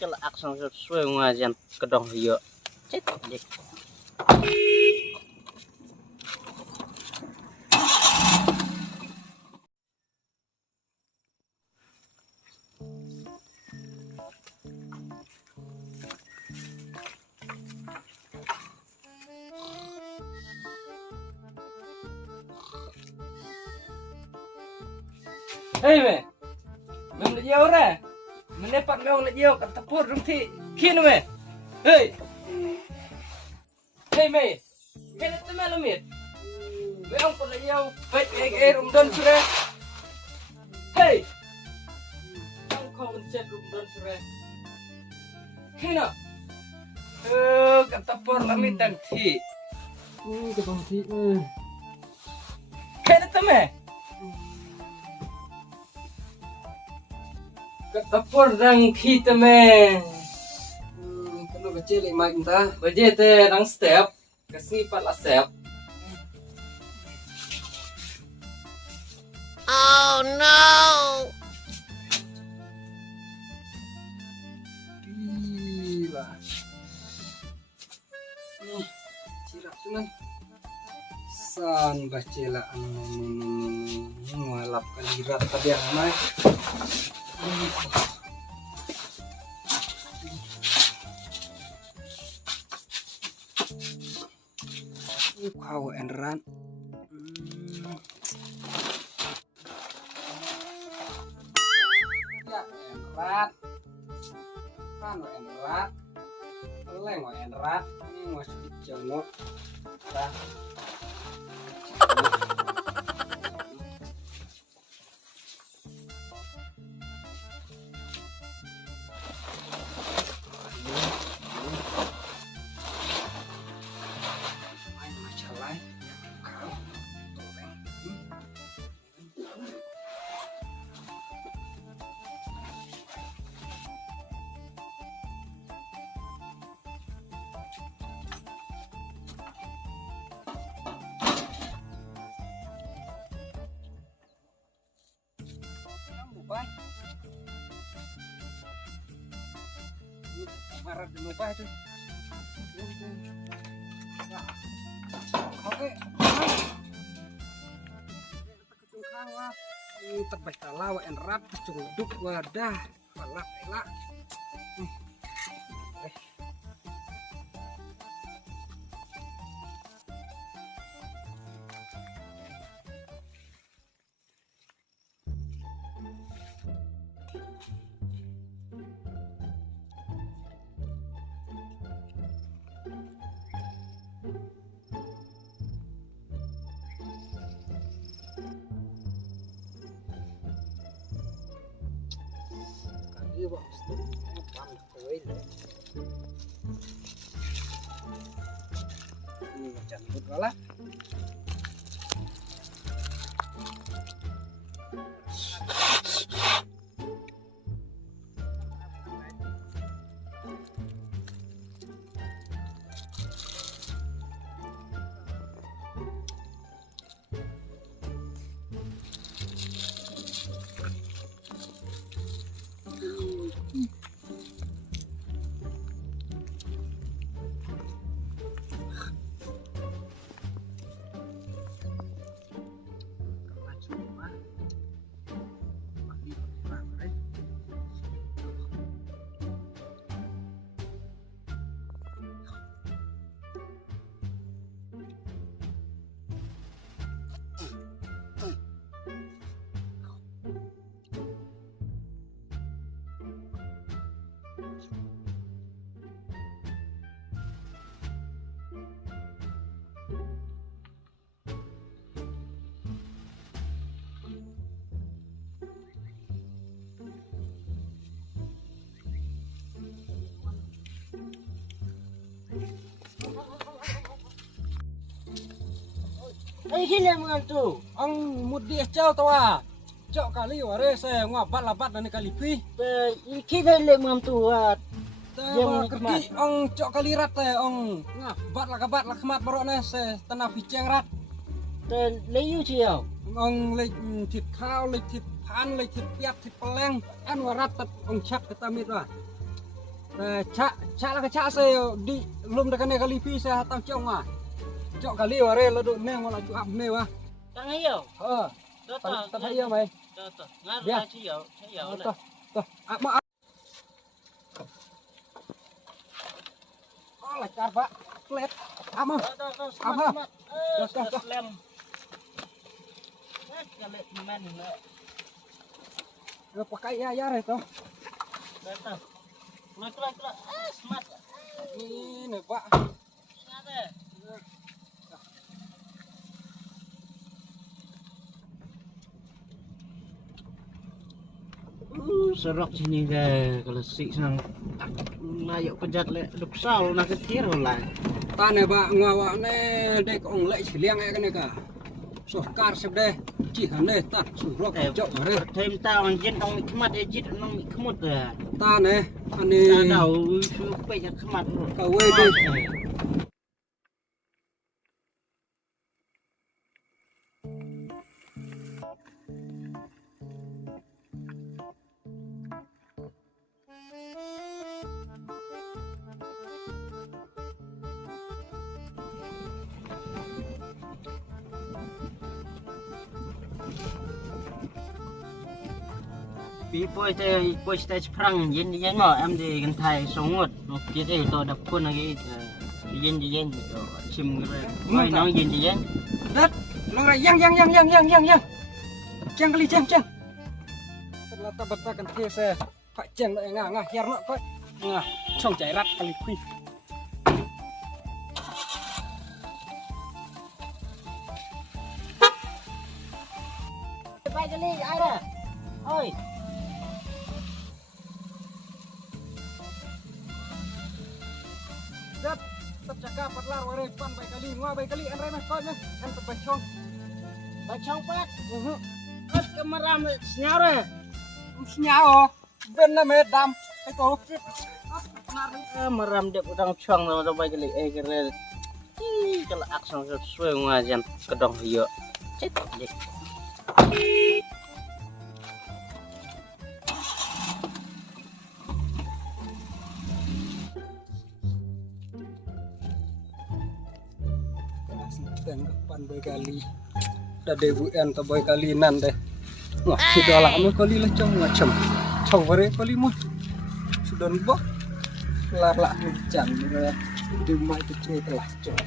kalau aksong sesuai ngajian kedong hiyo. Cek dik. Hei me, mem le jauh re, menepak kau le jauh kat tepur dong ti, kin me, hei me, kena temal lemit, beong pun le jauh, baik don sure, hei, kau mencet don sure, kena, kat tepur lemit dan ti, Ketong ti kena temal. Ketepur dang kita me. Kena kecil mak entah. Baje te dang step, kasih pat la step. Oh no. Gila. Cilak sunan. San bacela ngalap kalirat tadi yang mai. Kau enderan. Ya enderat. Kan enderat. Leng enderat. Ini masih dijono. Dah. Bye. Marah dulu Pak itu. Oke. Terbaik lawa en rap cuduk wadah. Walak elak. Iya bang, ini macam itu lah. Gila mengantu. Ang mudi cau tawa. Cok kali ware saya ngabat labat dan kali pi. Kita le mengantu. Yang kerti ang cok kali rat ang ngabat lah kemat barok ne se tanah piceng rat. Leyu ciao. Ang le thịt khao, le thịt pan, le thịt piat, thịt peleng an warat tat ang chak ketamit wa. เออ Ang เออ chak ketamit wa. เออ Ang เออ chak ketamit wa. Cak lah ke cak saya di belum dekat kali pi saya tahu cok kali ware lo duk ne ngolah cuap ne wah. Tang hiyo. Tata iya mai. Ngar chiyo Toh. Ma. Oh lancar Pak. Klet. Ama. Lem. Kale men le. Pakai ya re toh. Datang. Keluar. Smart. Ini Pak. Ada. Serok sini deh kalau sik sang layok pejat le duksal nak ketir lah. Tane Pak ngawakne dek ong lek siliang kan ka. Sokar sebde cihane tat surok cok bare. Thêm tao ang jin ong khmat e jit ong khmut à. Tane ani Ta đầu su pe jak khmat. kawe de. Pi poi stage prang yin mà em đi gần thai sống ngột kia đây tôi đập quân lagi yin chim rồi nói yin Dat, lo yang. Ceng kali ceng. Ternyata betakan ke saya. Pak ceng lo ngah hiar nak kau. Ngah, chong cairat kali kui. bay kali ai dah oi Dat, tercakap patlar ware pan baik kali an remeh kau nya. An terbacong. bacong pat ớt kemaram senyara Senyao. Ben na medam. Eko. meram dek udang cuang sama bay kali keren kalau aksang sesuai ngajan kedong hiyo cet dek Teng pan baik kali. Dah debu en ta baik kali nan deh. Wah, sudah lama kali lah cong macam. Cong ware kali mah. Sudah nbok. Kelar lah ni jam. Di mai tu telah cong.